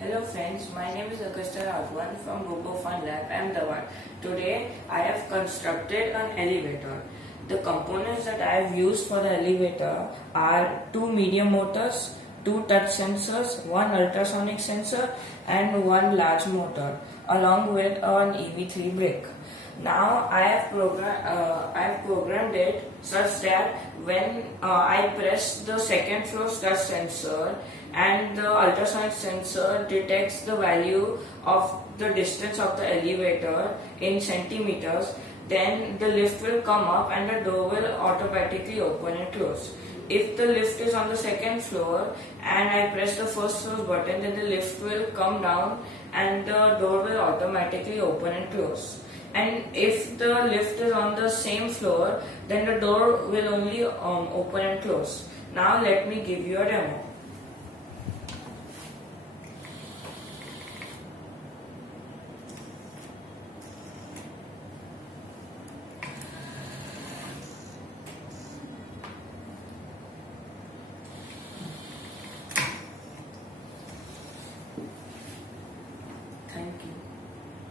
Hello friends, my name is Agastya Raghvan from Robofun Lab, Ahmedabad. Today I have constructed an elevator. The components that I have used for the elevator are two medium motors, two touch sensors, one ultrasonic sensor and one large motor along with an EV3 brake. Now I have programmed it such that when I press the second floor touch sensor and the ultrasonic sensor detects the value of the distance of the elevator in centimeters, then the lift will come up and the door will automatically open and close. If the lift is on the second floor and I press the first floor button, then the lift will come down and the door will automatically open and close. And if the lift is on the same floor, then the door will only open and close. Now let me give you a demo.